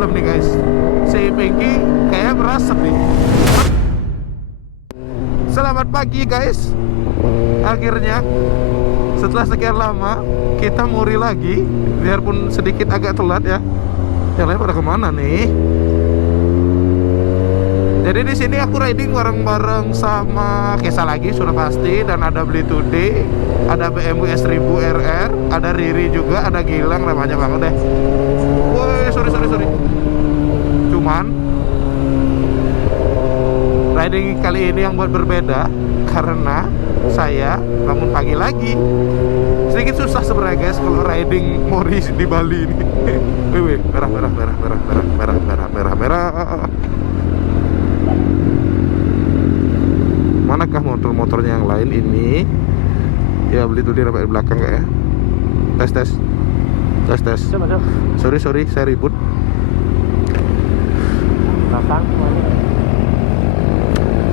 problem nih guys. Si Pinky kayak merasap nih. Selamat pagi guys. Akhirnya setelah sekian lama kita muri lagi, biarpun sedikit agak telat ya. Yang lain pada kemana nih? Jadi di sini aku riding bareng-bareng sama Kesa lagi sudah pasti, dan ada Beli Today, ada BMW S1000 RR, ada Riri juga, ada Gilang, namanya banget deh. Woi, sorry. Cuman riding kali ini yang buat berbeda karena saya bangun pagi lagi. Sedikit susah sebenarnya guys kalau riding mori di Bali ini. Wih, merah. Manakah motor-motornya yang lain ini? Ya, Beli Today dapat di belakang nggak ya? Tes. Sorry, saya ribut. Belakang semuanya.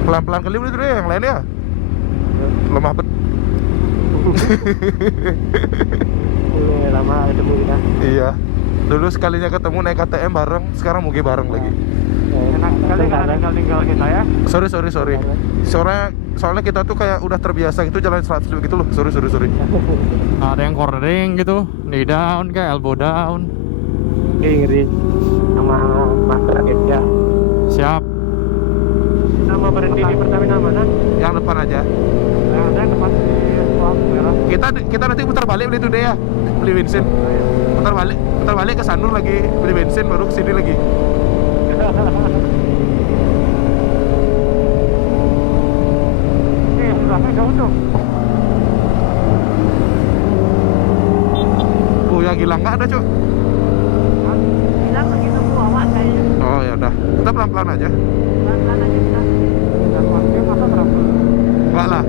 Pelan-pelan kali Beli Today, yang lain ya? Lemah bet. Lama ketemu kita. Iya. Dulu sekalinya ketemu naik KTM bareng, sekarang mungkin bareng lagi. Enak sekali nggak tinggal kita ya. Sorry. Soalnya kita tuh kayak udah terbiasa gitu jalan 100 gitu loh. Sorry. Ada yang cornering gitu, knee down kayak elbow down. Ngeri sama Mas Radit ya. Siap. Nama berhenti di Pertamina mana? Yang depan aja. Yang ada depan di lampu merah. Kita nanti putar balik Beli Today ya. Beli bensin. Putar balik ke Sanur lagi, beli bensin baru kesini lagi. Belakang jauh tuh. Ya Gilang nggak ada cuk. Bilang lagi nunggu awak kayaknya. Oh ya udah, kita pelan-pelan aja. Pelan-pelan aja kita. Dan waktu masa terlalu. Enggak lah.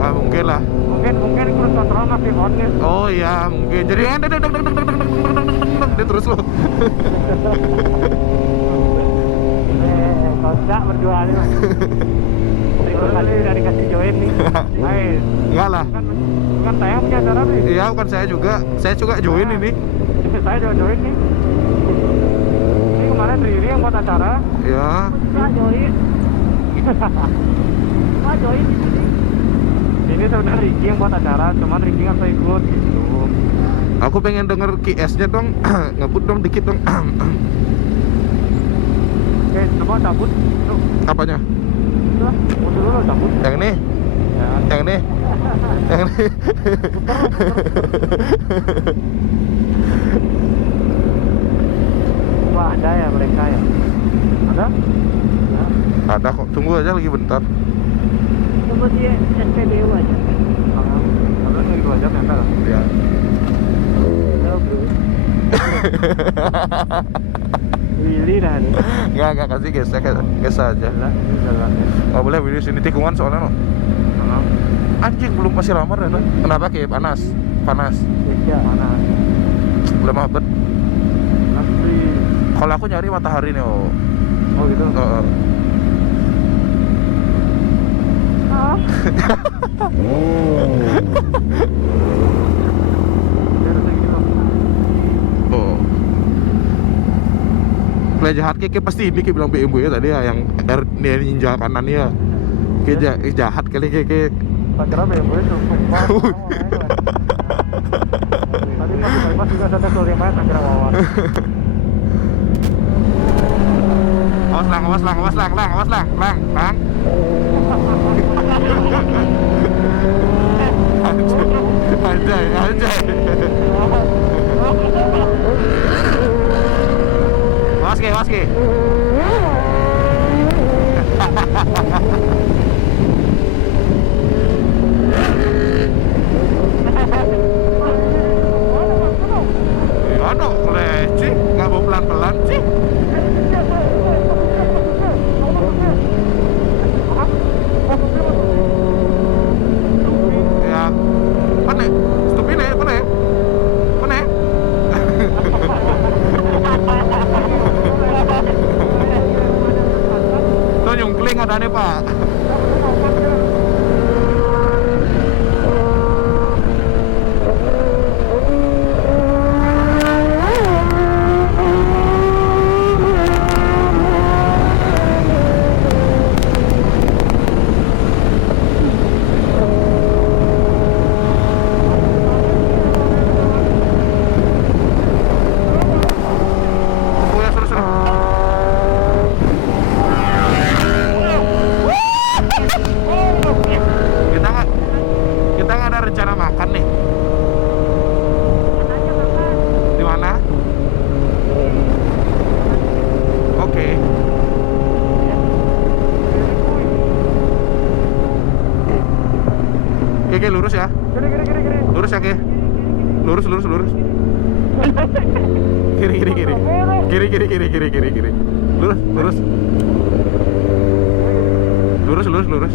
Ah, mungkin lah. Mungkin cruise control masih on nih. Oh iya mungkin. Jadi dia terus loh. Kalau enggak berdua nih mas. Terima kasih udah dikasih join nih. Hai. Enggak lah. Kan saya punya acara nih. Iya bukan saya juga. Saya juga join ini. Saya juga join nih. Ini kemarin Riri yang buat acara. Ya. Saya join. Saya join di sini. Ini sebenarnya Ricky yang buat acara, cuman Ricky nggak bisa ikut gitu. Aku pengen denger QS-nya dong. Ngebut dong dikit dong. Oke, coba cabut. Tuh, Apanya? itu lah. Dulu lo cabut. Yang ini? Ya. Yang ini? Yang ini? Wah, ada ya mereka ya? Ada? Ya. Ada kok. Tunggu aja lagi bentar. Coba dia SPBU aja. Ada nih 2 jam ya kan? Ya. Halo bro. Willy dah nih. Enggak kasih ges aja. Jalan ya. Nggak boleh video sini tikungan soalnya no. Anjing belum masih lamar ya no? Kenapa Ki? Panas. Ya, mana? Belum abet. Nanti. Kalau aku nyari matahari nih oh. Oh gitu. Ah. Oh. Play jahat kayak pasti ini kayak bilang BMW ya tadi ya yang ninja kanan ya. Kayak jahat kali kayak. Tak kira BMW sumpah. Tadi pas juga ada story main tak kira wawan. Awas lang. Anjay. Awas ke. Aduh, leci, nggak mau pelan-pelan sih. Ya, mana? Stop ini, mana? Tuh nyungkling ada nih Pak. Ke lurus ya. Kiri. Lurus ya, Ke. Lurus. Kiri. Lurus. Lurus.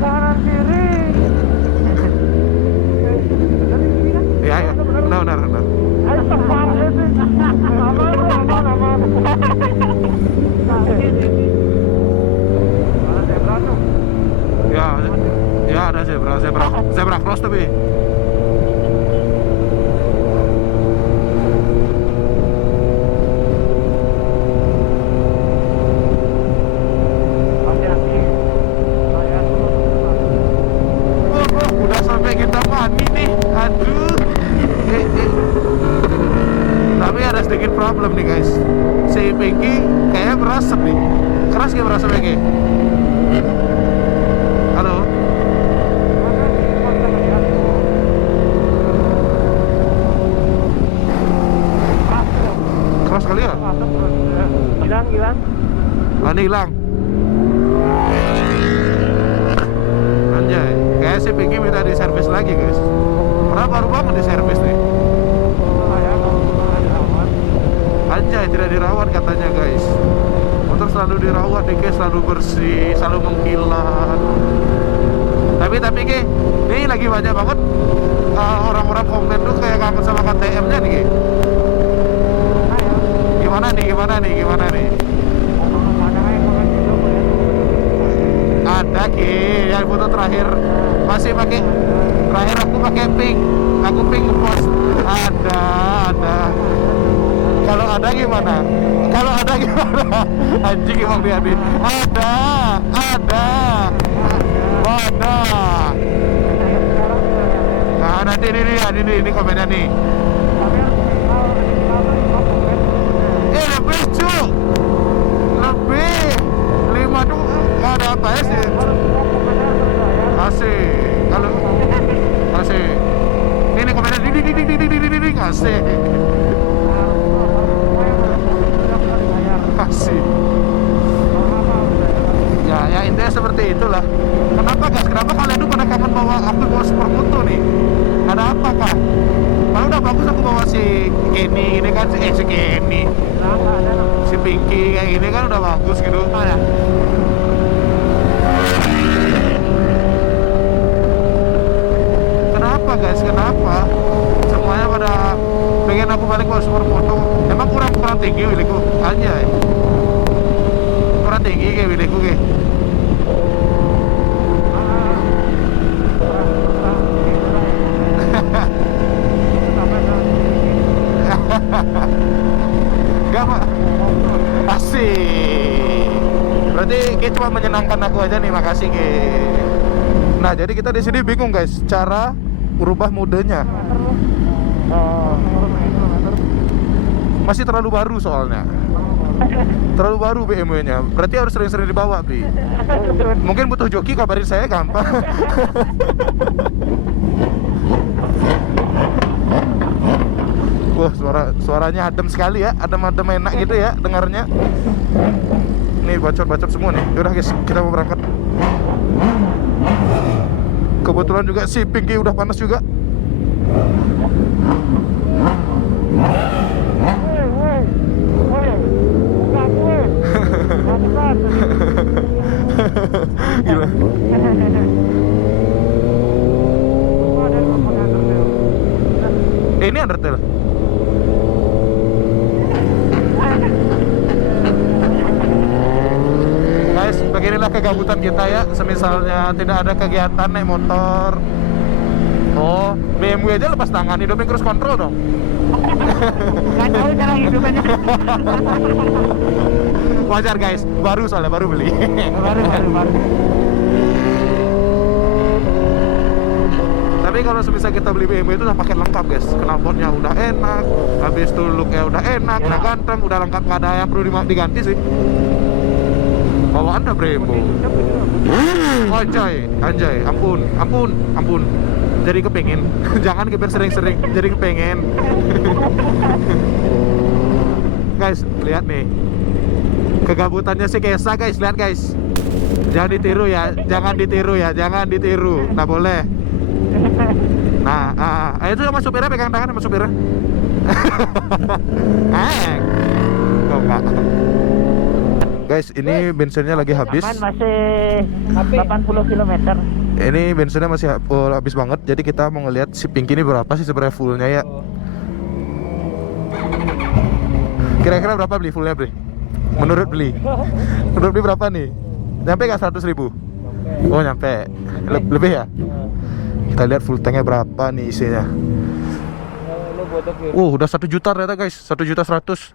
Kanan kiri. Ya. Benar. Ayo terbang itu. Aman. Ada zebra tuh. Ya ada zebra cross tapi. Hati-hati. Udah sampai kita mandi nih. Aduh. Tapi ada sedikit problem nih guys. Si Pinky kayaknya merasap nih. Keras kayak merasap Pinky. Halo. Keras kali ya? Hilang. Ini hilang. Anjay, kayak si Pinky minta di servis lagi guys. Padahal baru banget di servis nih. Anjay, tidak dirawat katanya guys. Motor selalu dirawat nih guys, selalu bersih, selalu mengkilat. Tapi Ki, ini lagi banyak banget orang-orang komen tuh kayak kangen sama KTM-nya nih Ki. Gimana nih? Ada Ki, yang foto terakhir masih pakai, terakhir aku pakai pink ngepost. Ada. Kalau ada gimana? Anjing emang dia nih. Ada. Nah, nanti ini komennya nih. Lebih cu. Lebih 5 tuh nggak ada apa ya sih. Asik. Ini komennya ding asik. Asik. Ya intinya seperti itulah. Kenapa guys? Kenapa kalian tuh pada kangen bawa aku bawa supermoto nih? Ada apa kah? Padahal udah bagus aku bawa si Kenny ini kan si Kenny, si Pinky kayak gini kan udah bagus gitu. Kenapa guys? Kenapa? Semuanya pada pengen aku balik bawa supermoto. Emang kurang tinggi wiliku aja ya. Kurang tinggi kayak wiliku kayak. Gak Pak. Asik. Berarti kayak cuma menyenangkan aku aja nih, makasih Ki. Nah jadi kita di sini bingung guys cara merubah modenya. Masih terlalu baru soalnya. Terlalu baru BMW-nya. Berarti harus sering-sering dibawa Bi. Mungkin butuh joki, kabarin saya gampang. Wah, suaranya adem sekali ya, adem-adem enak gitu ya dengarnya. Nih bacot-bacot semua nih. Yaudah guys, kita mau berangkat. Kebetulan juga si Pinky udah panas juga. Gila. Ini Undertale. Guys, beginilah kegabutan kita ya. Semisalnya tidak ada kegiatan naik motor. Oh, BMW aja lepas tangan, hidupin cruise control dong. Gak tahu cara hidupnya. Wajar guys, baru soalnya baru beli. Baru. Tapi kalau semisal kita beli BMW itu udah paket lengkap guys. Knalpotnya udah enak, habis itu looknya udah enak, udah ganteng, udah lengkap, nggak ada yang perlu diganti sih. Bawaan udah Brembo. Anjay, ampun. Jadi kepengen. Jangan keper sering-sering, jadi kepengen. Guys, lihat nih. Kegabutannya si Kesa guys, lihat guys. Jangan ditiru ya, jangan ditiru ya, jangan ditiru. Nggak boleh. Nah, itu sama supirnya, pegang tangan sama supirnya. Kok enggak? Guys, ini bensinnya lagi habis. Aman, masih 80 km. Ini bensinnya masih habis banget. Jadi kita mau ngeliat si Pinky ini berapa sih sebenarnya fullnya ya. Kira-kira berapa beli fullnya, Bri? Menurut beli berapa nih? Nyampe gak 100.000? Oh nyampe. Lebih ya? Kita lihat full tanknya berapa nih isinya. Udah 1 juta ternyata guys. 1.100.000.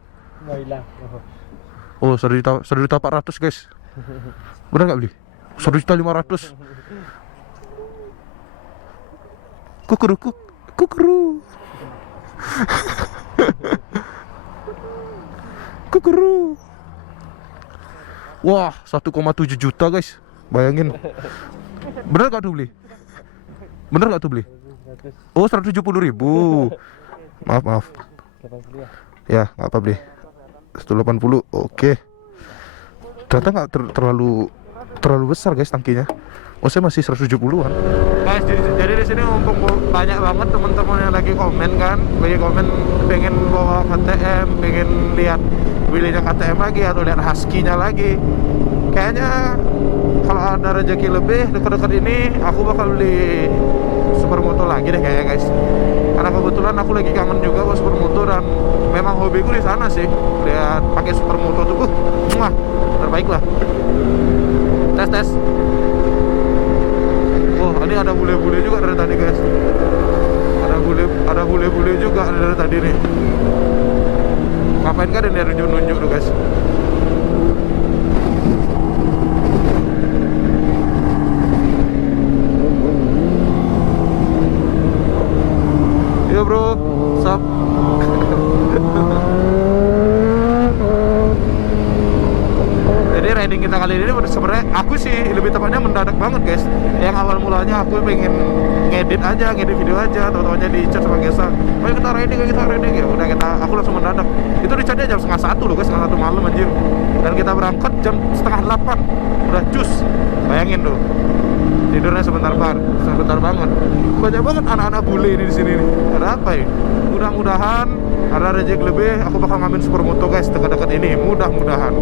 Oh 1.400.000 guys. Bener gak beli? 1.500.000. Kukuru. Wah, 1,7 juta guys. Bayangin. Bener gak tuh beli? Oh, 170.000. Maaf. Ya, gak apa beli. 180. Oke. Ternyata gak terlalu besar guys tangkinya. Oh, saya masih 170-an. Guys, jadi di sini mumpung banyak banget teman-teman yang lagi komen kan, pengen bawa KTM, pengen lihat wheelie-nya KTM lagi atau lihat husky-nya lagi. Kayaknya kalau ada rezeki lebih dekat-dekat ini, aku bakal beli supermoto lagi deh kayaknya guys. Karena kebetulan aku lagi kangen juga sama supermoto dan memang hobiku di sana sih. Lihat pakai supermoto tuh, terbaik lah. Tes. Oh, ini ada bule-bule juga dari tadi guys. Ada bule-bule juga dari tadi nih. Ngapain kan dia nunjuk tuh guys. Yo bro, sup. Jadi riding kita kali ini sebenarnya aku sih lebih tepatnya mendadak banget guys. Yang awal mulanya aku pengen ngedit video aja, tahu-tahunya di chat sama Gesa. Ayo kita riding ya. Udah aku langsung mendadak. Itu di chatnya jam 1:30 loh guys, 1:30 malam anjir. Dan kita berangkat jam 7:30. Udah cus. Bayangin tuh. Tidurnya sebentar banget. Banyak banget anak-anak bule ini di sini nih. Ada apa ya? Mudah-mudahan ada rezeki lebih, aku bakal ngambil supermoto guys dekat-dekat ini. Mudah-mudahan.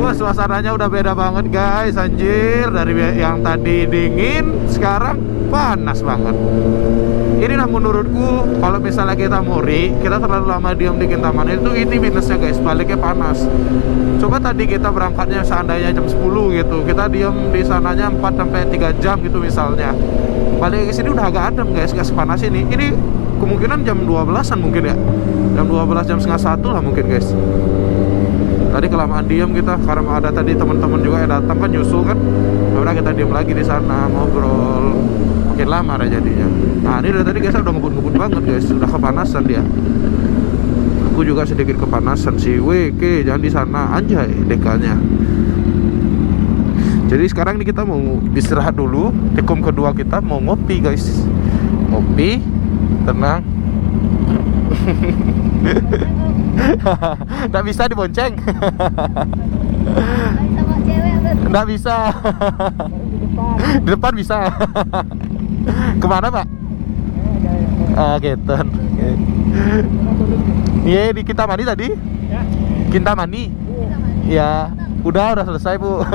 Wah, suasananya udah beda banget guys, anjir. Dari yang tadi dingin, sekarang panas banget. Inilah menurutku, kalau misalnya kita muri, kita terlalu lama diam di Kintamani itu ini minusnya guys, baliknya panas. Coba tadi kita berangkatnya seandainya jam 10 gitu, kita diam di sananya 4-3 jam gitu misalnya. Balik ke sini udah agak adem guys, gak sepanas ini. Ini kemungkinan jam 12-an mungkin ya. Jam 12, jam 12:30 lah mungkin guys. Tadi kelamaan diam kita karena ada tadi teman-teman juga yang datang kan nyusul kan. Udah kita diam lagi di sana ngobrol. Makin lama ada jadinya. Nah, ini dari tadi guys udah ngebut-ngebut banget guys, udah kepanasan dia. Aku juga sedikit kepanasan sih. WK jangan di sana anjay dekalnya. Jadi sekarang ini kita mau istirahat dulu. Tikum kedua kita mau ngopi guys. Ngopi, tenang. Nggak bisa dibonceng. Nggak bisa. Di depan bisa. Kemana pak? Gitu. Iya di Kintamani tadi. Kintamani. Ya, udah selesai bu.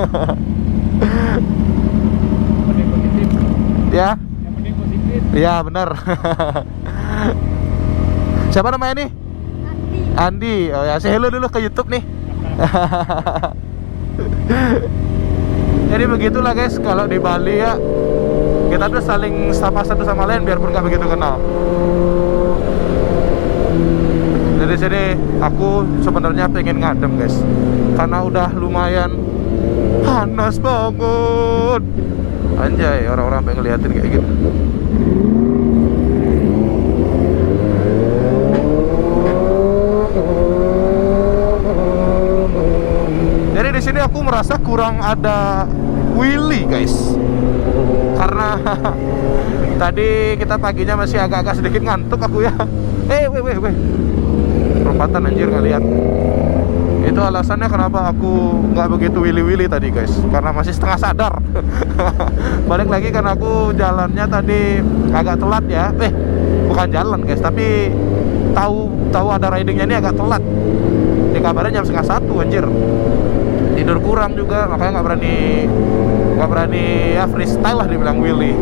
Ya. Ya benar. Siapa namanya nih? Andi. Oh ya, say hello dulu ke YouTube nih. Jadi begitulah guys, kalau di Bali ya kita tuh saling sapa satu sama lain biarpun gak begitu kenal. Dari sini aku sebenarnya pengen ngadem guys, karena udah lumayan panas banget. Anjay, orang-orang pengen ngeliatin kayak gitu. Jadi di sini aku merasa kurang ada wheelie guys, karena tadi kita paginya masih agak-agak sedikit ngantuk aku ya. Weh, perempatan anjir nggak lihat. Itu alasannya kenapa aku nggak begitu wili-wili tadi guys, karena masih setengah sadar. Balik lagi kan aku jalannya tadi agak telat ya. Bukan jalan guys, tapi tahu ada ridingnya ini agak telat. Dikabarin jam setengah 1 anjir. Tidur kurang juga, makanya nggak berani ya freestyle lah dibilang Willy.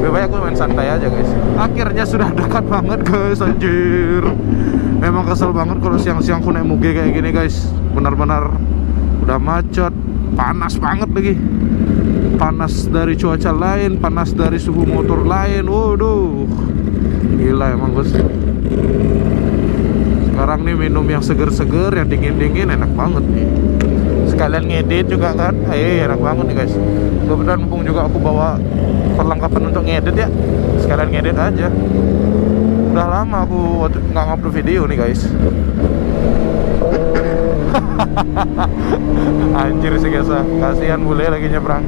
Lebih baik aku main santai aja guys. Akhirnya sudah dekat banget guys, anjir. Memang kesel banget kalau siang-siang aku naik moge kayak gini guys. Benar-benar udah macet, panas banget lagi. Panas dari cuaca lain, panas dari suhu motor lain. Waduh, gila emang guys. Sekarang nih minum yang seger-seger, yang dingin-dingin enak banget nih. Sekalian ngedit juga kan, enak banget nih guys. Kebetulan mumpung juga aku bawa perlengkapan untuk ngedit ya, sekalian ngedit aja. Udah lama aku nggak ngupload video nih guys. Anjir sih guys, kasihan bule lagi nyebrang.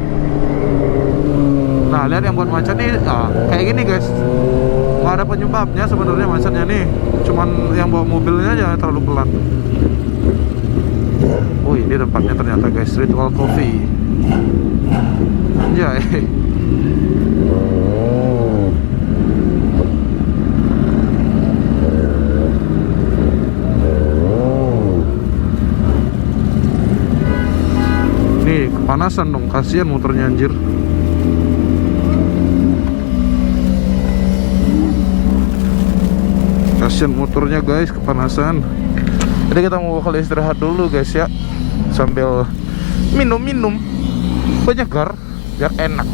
Nah lihat yang buat macet nih, kayak gini guys. Nggak ada penyebabnya sebenarnya macetnya nih, cuman yang bawa mobilnya aja terlalu pelan. Oh ini tempatnya ternyata guys, Ritual Coffee. Anjay. Nih kepanasan dong, kasihan motornya anjir. Kasihan motornya guys, kepanasan. Jadi kita mau bakal istirahat dulu guys ya, sambil minum-minum penyegar biar enak.